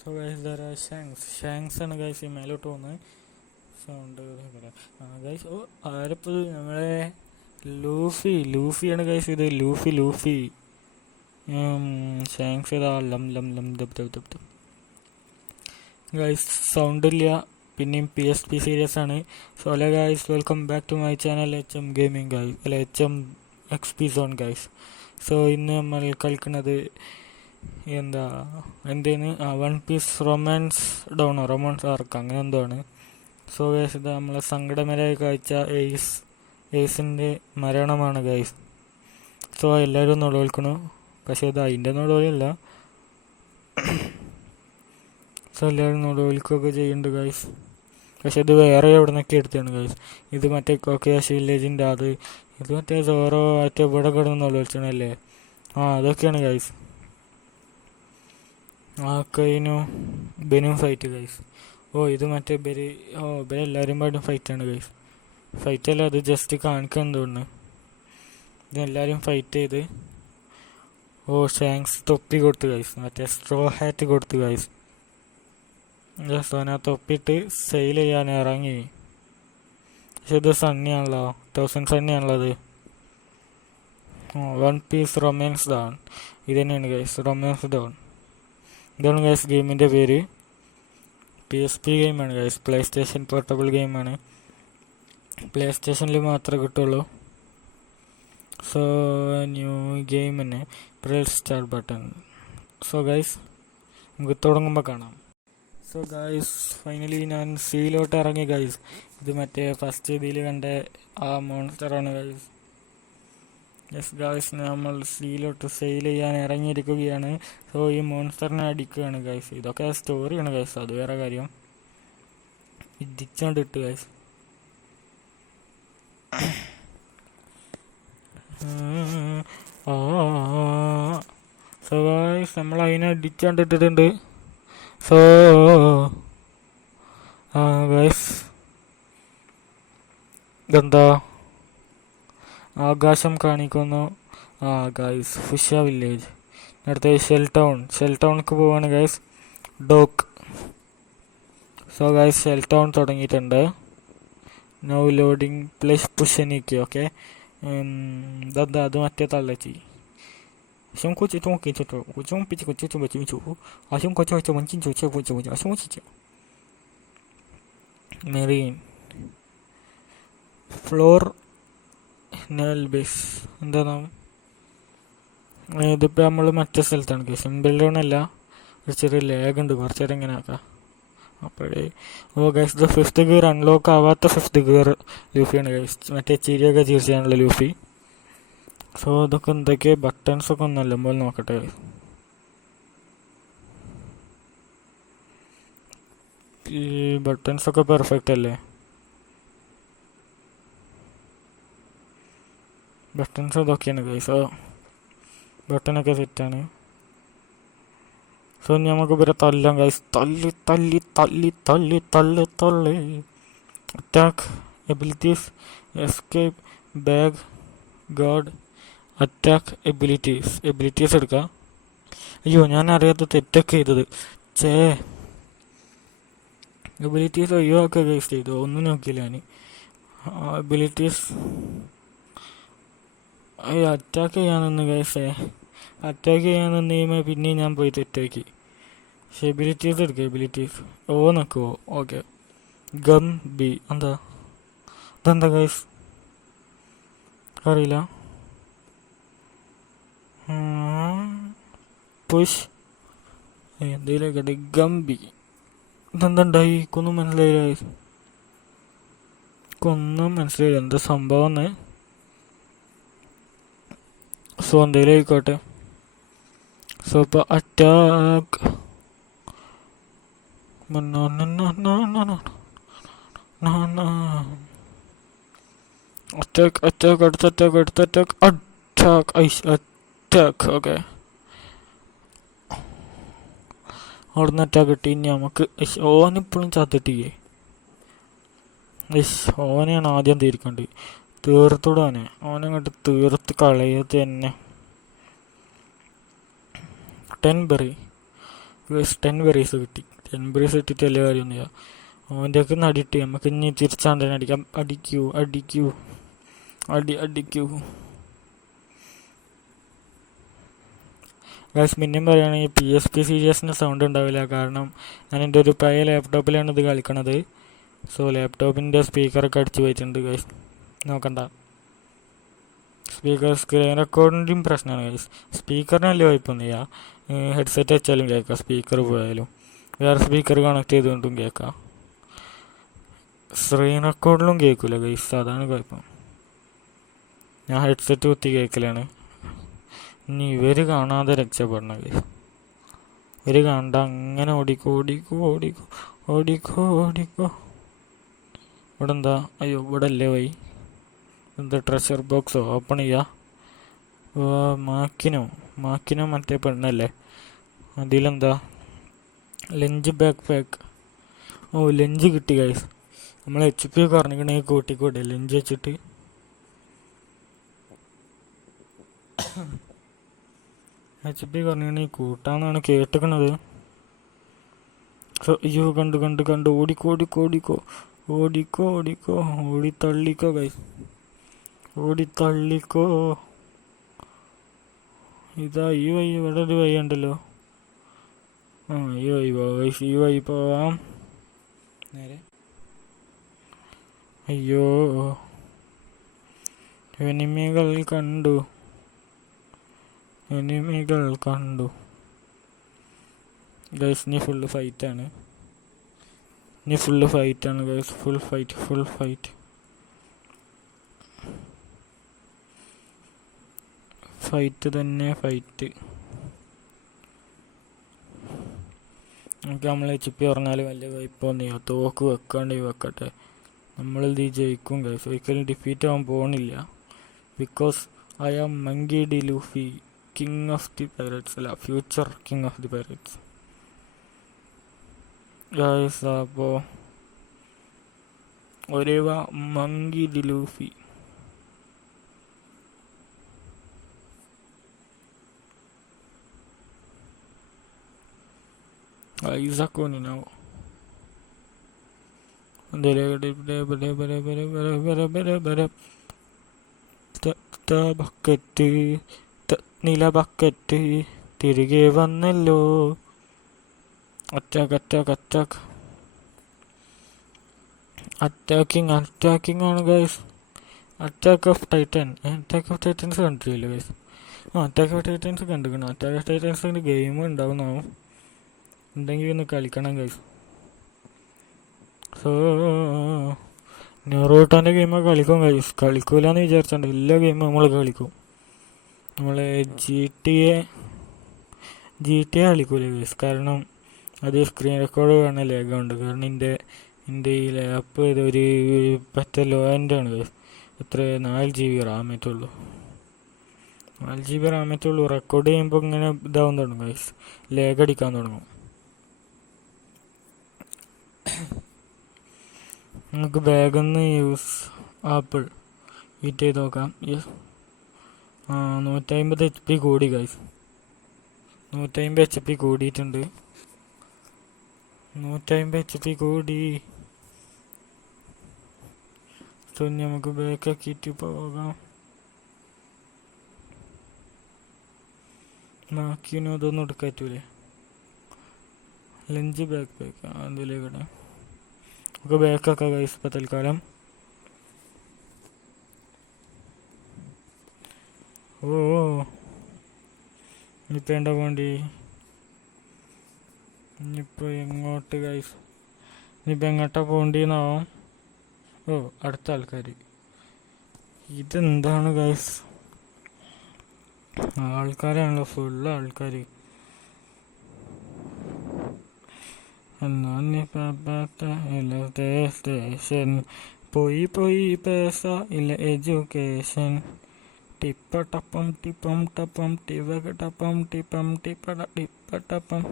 So guys there are Shanks ആണ് guys ഈ മേലോട്ട് പോകുന്നത്. Sound guys. ഓ ആരപ്പോൾ നമ്മളെ ലൂഫിയാണ് ഗൈസ്. ഇത് ലൂഫി ഷാങ്സ് ഇതാ ലം ലം ലം ദബ് ദബ് ദബ് ദബ് ഗൈസ്. സൗണ്ട് ഇല്ല. പിന്നെയും PSP സീരീസ് ആണ്. So hello guys, welcome back to my channel HM gaming guys, അല്ല HM XP zone guys. So ഇന്ന് നമ്മൾ കളിക്കുന്നത് എന്തേന്ന് വൺ പീസ് റൊമാൻസ് ആർക്ക് അങ്ങനെ എന്തോ ആണ്. സോ ഗൈസ് ഇത് നമ്മളെ സങ്കടമരായി കാഴ്ച ഏസിൻ്റെ മരണമാണ് ഗൈസ്. സോ എല്ലാവരും നുഴൽക്കണു, പക്ഷേ ഇത് അതിൻ്റെ നുഴലല്ല. സോ എല്ലാവരും നുഴൽക്കുകയൊക്കെ ചെയ്യുന്നുണ്ട് ഗൈസ്. പക്ഷെ ഇത് വേറെ എവിടെ നിന്നൊക്കെ എടുത്താണ് ഗൈസ്. ഇത് മറ്റേ കൊക്കയാഷ് വില്ലേജിൻ്റെ ഇത് മറ്റേ സോറോ മറ്റേ ഇവിടെ കിടന്ന് നുഴൽച്ചണല്ലേ, അതൊക്കെയാണ് ഗൈസ്. കൈനു ബെനും ഫൈറ്റ് ഗൈസ്. ഇത് മറ്റേ ഇവരെല്ലാവരും പാടും ഫൈറ്റാണ് ഗൈസ്. ഫൈറ്റല്ല, അത് ജസ്റ്റ് കാണിക്കാൻ തോന്നുന്നു. ഇതെല്ലാവരും ഫൈറ്റ് ചെയ്ത് ഷാങ്സ് തൊപ്പി കൊടുത്തു ഗൈസ്, മറ്റേ സ്ട്രോ ഹാറ്റ് കൊടുത്തു ഗൈസ്. ജസ്റ്റ് തൊപ്പിട്ട് സെയിൽ ചെയ്യാൻ ഇറങ്ങി. പക്ഷെ ഇത് സണ്ണിയാണല്ലോ, 1000 സണ്ണിയാണല്ലോ. One Piece Romance Dawn. ഇത് തന്നെയാണ് ഗൈസ്, റൊമാൻസ് ഡൗൺ. ഇതാണ് ഗൈസ് ഗെയിമിൻ്റെ പേര്. PSP ഗെയിമാണ് ഗൈസ്, പ്ലേ സ്റ്റേഷൻ പോർട്ടബിൾ ഗെയിമാണ്. പ്ലേ സ്റ്റേഷനിൽ മാത്രമേ കിട്ടുള്ളൂ. സോ ന്യൂ ഗെയിം തന്നെ, press start button. So guys നമുക്ക് തുടങ്ങുമ്പോൾ കാണാം. സോ ഗൈസ് ഫൈനലി ഞാൻ സീലോട്ട് ഇറങ്ങി ഗൈസ്. ഇത് മറ്റേ ഫസ്റ്റ് ഇതിൽ കണ്ട മോൺസ്റ്ററാണ് ഗൈസ്. യെസ് ഗൈസ്, നമ്മൾ സീലോട്ട് സെയിൽ ചെയ്യാൻ ഇറങ്ങിയിരിക്കുകയാണ്. സോ ഈ മോൺസ്റ്ററിനെ അടിക്കുകയാണ് ഗൈസ്. ഇതൊക്കെ സ്റ്റോറിയാണ് ഗൈസ്, അത് വേറെ കാര്യം. ഇടിച്ചോണ്ട് ഇട്ട് ഗൈസ്. സോ ഗൈസ് നമ്മൾ അതിനെ അടിച്ചോണ്ടിട്ടിട്ടുണ്ട്. സോ ഗൈസ് ഇതെന്താ ആകാശം കാണിക്കുന്നു. Guys Foosha village. അടുത്ത ഷെൽ ടൗണിക്ക് പോവാണ് guys. Dock. So guys Shell town തുടങ്ങിയിട്ടുണ്ട്. നോ ലോഡിങ് പ്ലസ് പുഷനിക്ക്. ഓക്കെ, ഇതെന്താ അത് മറ്റേ തള്ളച്ചി. Marine floor നെൽബേസ്. ഇതിപ്പോൾ നമ്മൾ മറ്റേ സ്ഥലത്താണ്. സിമ്പിൾ ഡൗൺ അല്ല, ഒരു ചെറിയ ലാഗ് ഉണ്ട്. കുറച്ച് നേരം ഇങ്ങനെ ആക്കാം. അപ്പോഴേ ഗൈസ് ഇത് 5th ഗിയർ അൺലോക്ക് ആവാത്ത 5th ഗിയർ ലൂഫിയാണ് ഗൈസ്. മറ്റേ ചിരിയൊക്കെ ചീർച്ചയാണല്ലോ ലൂഫി. സോ ഇതൊക്കെ എന്തൊക്കെ ബട്ടൺസൊക്കെ ഒന്ന് നല്ലുമ്പോൾ നോക്കട്ടെ. ഈ ബട്ടൺസൊക്കെ പെർഫെക്റ്റ് അല്ലേ? ബട്ടൺസ് ഇതൊക്കെയാണ് ഗൈസ്. ബട്ടണൊക്കെ സെറ്റാണ്. സോ നമുക്ക് ഇവരെ തല്ലാം ഗൈസ്. തള്ളി തള്ളി തള്ളി തള്ളി തള്ളി തള്ളി. Attack abilities, escape, bag, guard, attack abilities എടുക്കാം. അയ്യോ, ഞാൻ അറിയാത്ത തെറ്റൊക്കെ ചെയ്തത്. എബിലിറ്റീസ് ഒക്കെ ഗൈസ് ചെയ്തു, ഒന്നും നോക്കിയില്ല ഞാൻ. എബിലിറ്റീസ് അറ്റാക്ക് ചെയ്യാൻ നിന്ന് ഗൈസേ. അറ്റാക്ക് ചെയ്യാൻ നിന്ന് കഴിയുമ്പോൾ പിന്നെയും ഞാൻ പോയി തെറ്റാക്കി. പക്ഷെ എബിലിറ്റീസ് എടുക്കുക. എബിലിറ്റീസ് നോക്കുമോ? ഓക്കെ. ഗം ബി ഇതെന്താ ഗൈസ് അറിയില്ല. പുഷ് എന്തെങ്കിലും ഗംബി. ഇതെന്തുണ്ടായി? ഒന്നും മനസ്സിലായില്ല എന്താ സംഭവം. സോ എന്തെങ്കിലും ആയിക്കോട്ടെ. സോ ഇപ്പോൾ അറ്റാക്ക് അറ്റാക്ക്. ഓക്കെ, അവിടുന്ന് അറ്റാക്ക് കിട്ടി. ഇനി നമുക്ക് ഓനിപ്പോഴും ചത്തിട്ടില്ലേ? ഓനെയാണ് ആദ്യം തീർക്കേണ്ടത്. തീർത്തുടാനെ ഓനങ്ങോട്ട് തീർത്ത് കളയത് തന്നെ. 10 ബെറി. 10 ബെറീസ് കിട്ടി. 10 ബെറീസ് കിട്ടിയിട്ട് വലിയ കാര്യമൊന്നുമില്ല. അവൻ്റെ ഒക്കെ നടിയിട്ട് നമുക്ക് ഇനി തിരിച്ചാണ്ട് അടിക്കാം. അടിക്കൂ അടിക്കൂ അടിക്കൂ. ഗൈസ് പിന്നെയും പറയുകയാണെങ്കിൽ PSP സീരീസിന് സൗണ്ട് ഉണ്ടാവില്ല, കാരണം ഞാൻ എൻ്റെ ഒരു പഴയ ലാപ്ടോപ്പിലാണ് ഇത് കളിക്കണത്. സോ ലാപ്ടോപ്പിൻ്റെ സ്പീക്കറൊക്കെ അടിച്ചു പോയിട്ടുണ്ട് ഗൈസ്, നോക്കണ്ട. സ്ക്രീൻ റെക്കോർഡിൻ്റെയും പ്രശ്നമാണ് ഗൈസ്. സ്പീക്കറിന് വലിയ കുഴപ്പമൊന്നുമില്ല, ഹെഡ്സെറ്റ് വെച്ചാലും കേൾക്കാം, സ്പീക്കർ പോയാലും വേറെ സ്പീക്കർ കണക്ട് ചെയ്തുകൊണ്ടും കേൾക്കാം. സ്ക്രീൻ റെക്കോർഡിലും കേൾക്കില്ല ഗൈസ്, അതാണ് കുഴപ്പം. ഞാൻ ഹെഡ്സെറ്റ് കുത്തി കേൾക്കലാണ്. ഇനി ഇവർ കാണാതെ രക്ഷപ്പെടണം ഗൈസ്. ഇവർ കണ്ട അങ്ങനെ ഓടിക്കോ ഓടിക്കോ ഓടിക്കോ ഓടിക്കോ ഓടിക്കോ. ഇവിടെ എന്താ? അയ്യോ ഇവിടെ അല്ലേ വൈ. എന്താ ട്രഷർ ബോക്സോ ഓപ്പൺ ചെയ്യാ? മാക്കിനോ മറ്റേ പെണ്ണല്ലേ. അതിലെന്താ? Lunch backpack. ഓ ലഞ്ച് കിട്ടി ഗൈസ്. നമ്മൾ HP കുറഞ്ഞിക്കണെങ്കിൽ കൂട്ടിക്കൂടെ ലഞ്ച് വെച്ചിട്ട്. HP കുറഞ്ഞിക്കണെങ്കിൽ കൂട്ടാന്നാണ് കേട്ടിക്കണത്. അയ്യോ കണ്ടു ഓടിക്കോ ഓടിക്കോ ഓടിക്കോ ഓടിക്കോ ഓടിക്കോ ഓടിത്തള്ളിക്കോ ഗൈസ്, ഓടിത്തള്ളിക്കോ. ഇതാ ഈ വഴി, ഇവിടെ ഒരു വഴി ഉണ്ടല്ലോ. ഈ വഴി പോവാം ഗൈസ്, ഈ വഴി പോവാം നേരെ. അയ്യോ എനിമികൾ കണ്ടു ഗൈസ്. ഇനി ഫുള്ള് ഫൈറ്റാണ് ഗൈസ്. Full fight. നമുക്ക് നമ്മൾ HP പറഞ്ഞാൽ വലിയ കുഴപ്പമൊന്നുമില്ല. തോക്ക് വെക്കട്ടെ, നമ്മളിത് ജയിക്കും ഗൈസ്. ഒരിക്കലും ഡിഫീറ്റ് ആവാൻ പോകുന്നില്ല. Because I am Monkey D Luffy, king of the pirates, അല്ല future king of the pirates guys. അപ്പോൾ ഒരേവ മങ്കി ഡി ലൂഫി. ഐസക്കോനിനോ ബക്കറ്റ് നില ബക്കറ്റ് തിരികെ വന്നല്ലോ. അറ്റാക്കിംഗ് ആണ് ഗൈസ്. അറ്റാക്ക് ഓഫ് ടൈറ്റൻസ് കണ്ടിട്ടില്ല ഗൈസ്. അറ്റാക്ക് ഓഫ് ടൈറ്റൻസ് കണ്ടിരിക്കണം. അറ്റാക്ക് ഓഫ് ടൈറ്റൻസിൻ്റെ ഗെയിം ഉണ്ടാവുന്നാവും, ഉണ്ടെങ്കിൽ ഒന്ന് കളിക്കണം ഗൈസ്. സോ നെറോട്ടോൻ്റെ ഗെയിമൊക്കെ കളിക്കും ഗൈസ്. കളിക്കൂലെന്ന് വിചാരിച്ചിട്ടുണ്ട്, എല്ലാ ഗെയിമും നമ്മൾ കളിക്കും. നമ്മൾ GTA കളിക്കൂല ഗൈസ്, കാരണം അത് സ്ക്രീൻ റെക്കോർഡ് കാണാൻ ലേഖമുണ്ട്. കാരണം എൻ്റെ ഈ ലാപ്പ് ഇതൊരു പറ്റ ലോ എൻഡ് ആണ് ഗൈസ്. എത്ര 4 GB റാമേറ്റുള്ളൂ. 4 GB റാമേറ്റുള്ളൂ. റെക്കോർഡ് ചെയ്യുമ്പോൾ ഇങ്ങനെ ഇതാവാൻ തുടങ്ങും ഗൈസ്, ലേഗ് അടിക്കാൻ തുടങ്ങും. നമുക്ക് ബാഗിന്ന് യൂസ് ആപ്പിൾ ഹീറ്റ് ചെയ്ത് നോക്കാം. 150 HP കൂടി ഗൈസ്. 150 HP കൂടിയിട്ടുണ്ട്. 150 HP കൂടി. സോ നമുക്ക് ബാക്കാക്കിയിട്ട് പോകാം. മാക്കിനും അതൊന്നും എടുക്കാൻ പറ്റൂലേ. ലഞ്ച് ബാക്ക് പാക്ക് അതിലേക്കട്ടെ, നമുക്ക് ബാക്കാക്കാം ഗൈസ് ഇപ്പം തൽക്കാലം. ഓ ഇനിയിപ്പോൾ എന്താ വേണ്ടി? ഇനിയിപ്പോൾ എങ്ങോട്ട് ഗൈസ്? ഇനിയിപ്പോൾ എങ്ങോട്ടാ പോകേണ്ടിന്നാവും? ഓ അടുത്ത ആൾക്കാർ. ഇതെന്താണ് ഗൈസ്? ആൾക്കാരാണല്ലോ, ഫുള്ള് ആൾക്കാർ. സ്റ്റേഷൻ പോയി പേസ ഇല്ല എഡ്യൂക്കേഷൻ. ടിപ്പട്ടപ്പം ടിപ്പം ടപ്പം ടിവകടപ്പം ടിപ്പം ടിപ്പടപ്പം.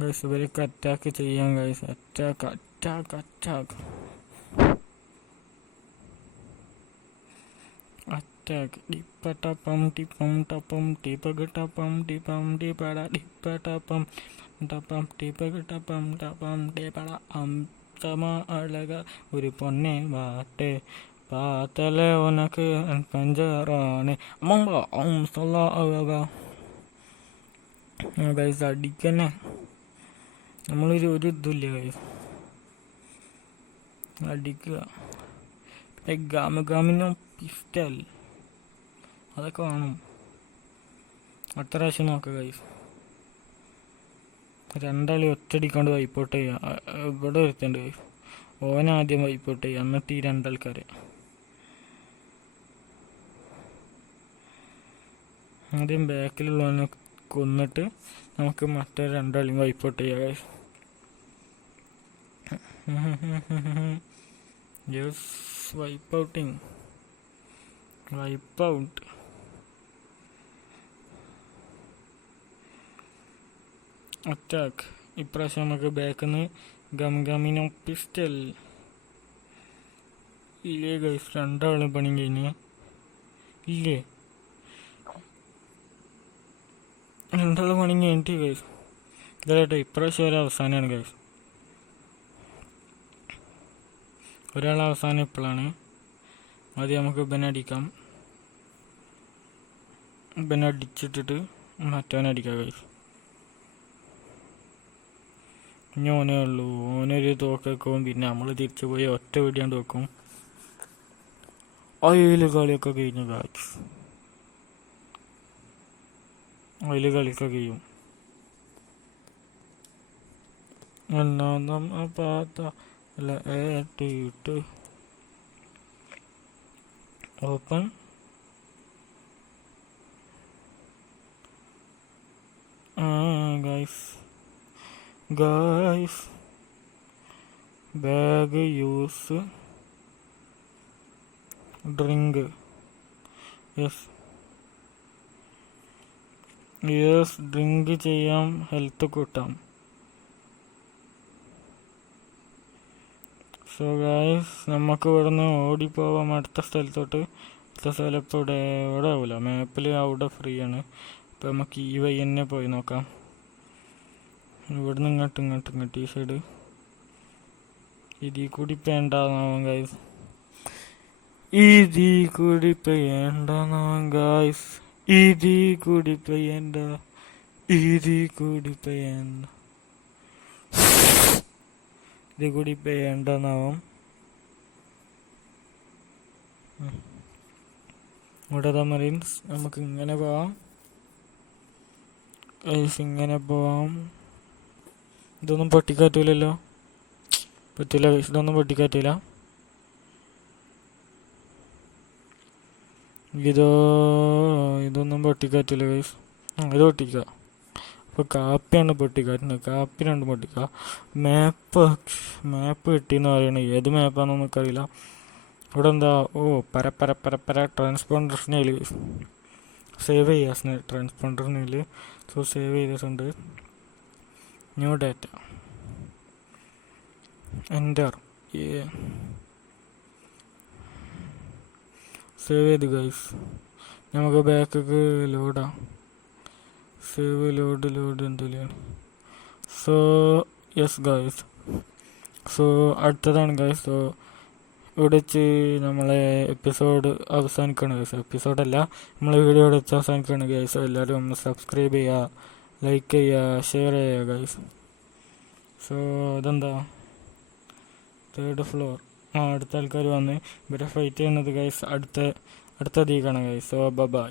ഗൈസ് ഇവർക്ക് അറ്റാക്ക് ചെയ്യാം ഗൈസ്. അറ്റാക്ക് അറ്റാക്ക് ടിപ്പട്ടപ്പം ടിപ്പം ടപ്പം ടിപ്പകിട്ടപ്പം ടിപ്പം ടിപ്പട ടിപ്പട്ടപ്പം ടപ്പം ടിപ്പകിട്ടപ്പം ടപ്പം ടിപ്പട അംസമ അഴക ഒരു പൊന്നെ വാട്ടെ പാത്തലെ ഉനക്ക് പഞ്ചറാണ് ഗൈസ് അടിക്കന്നെ നമ്മളൊരു ഇതില്ല ഗൈസ് അടിക്കുക. ഗാമിനോ പിസ്റ്റൽ അതൊക്കെ വേണം. അടുത്ത പ്രാവശ്യം നോക്കുക ഗൈസ്. രണ്ടാളി ഒറ്റടിക്കാണ്ട് വൈപ്പോട്ട് ചെയ്യുക. ഇവിടെ വരുത്തുണ്ട് ഗൈസ്. ഓനാദ്യം വൈപ്പോട്ട് ചെയ്യുക, എന്നിട്ട് ഈ രണ്ടാൾക്കാരെ ആദ്യം ബാക്കിലുള്ളവനെ കൊന്നിട്ട് നമുക്ക് മറ്റേ രണ്ടാളിയും വൈപ്പോട്ട് ചെയ്യുക guys. Yes, wipe outing, wipe out. Attack. ഇപ്രാവശ്യം നമുക്ക് ബാക്കിൽ നിന്ന് ഗമിനോ പിസ്റ്റൽ. ഇല്ലേ ഗൈസ്, രണ്ടാളും പണി കഴിഞ്ഞ്. ഇല്ലേ, രണ്ടാളും പണി കഴിഞ്ഞിട്ട് ഗൈസ്. ഇതേട്ടോ ഇപ്രാവശ്യം ഒരു അവസാനമാണ് ഗൈസ്. ഒരാൾ അവസാനം ഇപ്പോഴാണ്. ആദ്യം നമുക്ക് ബെനടിക്കാം. ബെനടിച്ചിട്ടിട്ട് മറ്റവനടിക്കാം ഗൈസ്. ഇനി ഓനേ ഉള്ളൂ. ഓനൊരു തോക്കും, പിന്നെ നമ്മൾ തിരിച്ചു പോയി ഒറ്റ വെടിയാണ്ട് വെക്കും. അതിൽ കളിയൊക്കെ കഴിഞ്ഞു ഗൈസ്. അതിൽ കളിയൊക്കെ കഴിയും. ഒന്നാം പാത്ത ഏട്ടിട്ട് open. Guys bag use drink. Yes drink ചെയ്യാം, ഹെൽത്ത് കൂട്ടാം. സോ ഗൈസ് നമുക്ക് ഇവിടുന്ന് ഓടിപ്പോവാം അടുത്ത സ്ഥലത്തോട്ട്. അടുത്ത സ്ഥലം ഇപ്പോൾ ഇവിടെ ആവില്ല, മാപ്പിൽ അവിടെ ഫ്രീ ആണ്. ഇപ്പം നമുക്ക് ഈ വഴി തന്നെ പോയി നോക്കാം. ഇവിടുന്ന് ഇങ്ങോട്ട് ഈ സൈഡ്. ഇതിൽ കൂടി പേണ്ടാന്നാവും ഗൈസ്. ഇതിൽ കൂടി പേണ്ടാന്നാവും ഗൈസ്. ഇതിൽ കൂടി പേണ്ട. ഇതിൽ കൂടി പേണ്ട. ഇത് കൂടി പേണ്ടെന്നാവും. ഇവിടെ മറീൻസ്. നമുക്ക് ഇങ്ങനെ പോവാം ഗൈസ്, ഇങ്ങനെ പോവാം. ഇതൊന്നും പൊട്ടിക്കാറ്റൂലല്ലോ. പറ്റില്ല ഗൈസ്, ഇതൊന്നും പൊട്ടിക്കാറ്റൂല. ഇതൊന്നും പൊട്ടിക്കാറ്റില്ല ഗൈസ്. ഇത് പൊട്ടിക്കുക. അപ്പോൾ കാപ്പിയാണ് പൊട്ടിക്കാറ്റുന്നത്. കാപ്പി രണ്ട് പൊട്ടിക്കുക. മാപ്പ് കിട്ടിയെന്ന് പറയണത്. ഏത് മാപ്പാണെന്ന് നമുക്കറിയില്ല. ഇവിടെ എന്താ, പര ട്രാൻസ്പോണ്ടർസിനേൽ സേവ് ചെയ്യാം. ട്രാൻസ്പോണ്ടറിനേൽ സോ സേവ് ചെയ്തിട്ടുണ്ട്. New data enter. സേവ് ചെയ്ത് ഗൈസ്. നമുക്ക് ബാക്കൊക്കെ ലോഡാ. സേവ് ലോഡ് എന്തെങ്കിലും. So yes guys. സോ അടുത്തതാണ് ഗൈസ്. സോ ഇവിടെ വെച്ച് നമ്മളെ എപ്പിസോഡ് അവസാനിക്കുകയാണ് ഗൈസ്. എപ്പിസോഡല്ല, നമ്മളെ വീഡിയോ ഇവിടെ വെച്ച് അവസാനിക്കുകയാണ് ഗൈസ്. എല്ലാവരും ഒന്ന് സബ്സ്ക്രൈബ് ചെയ്യുക, ലൈക്ക് ചെയ്യുക, ഷെയർ ചെയ്യുക ഗൈസ്. സോ ഇതെന്താ തേർഡ് ഫ്ലോർ. അടുത്ത ആൾക്കാർ വന്ന് ഇവരെ ഫൈറ്റ് ചെയ്യുന്നത് ഗൈസ് അടുത്ത ദീകാണ് ഗൈസ്. So by.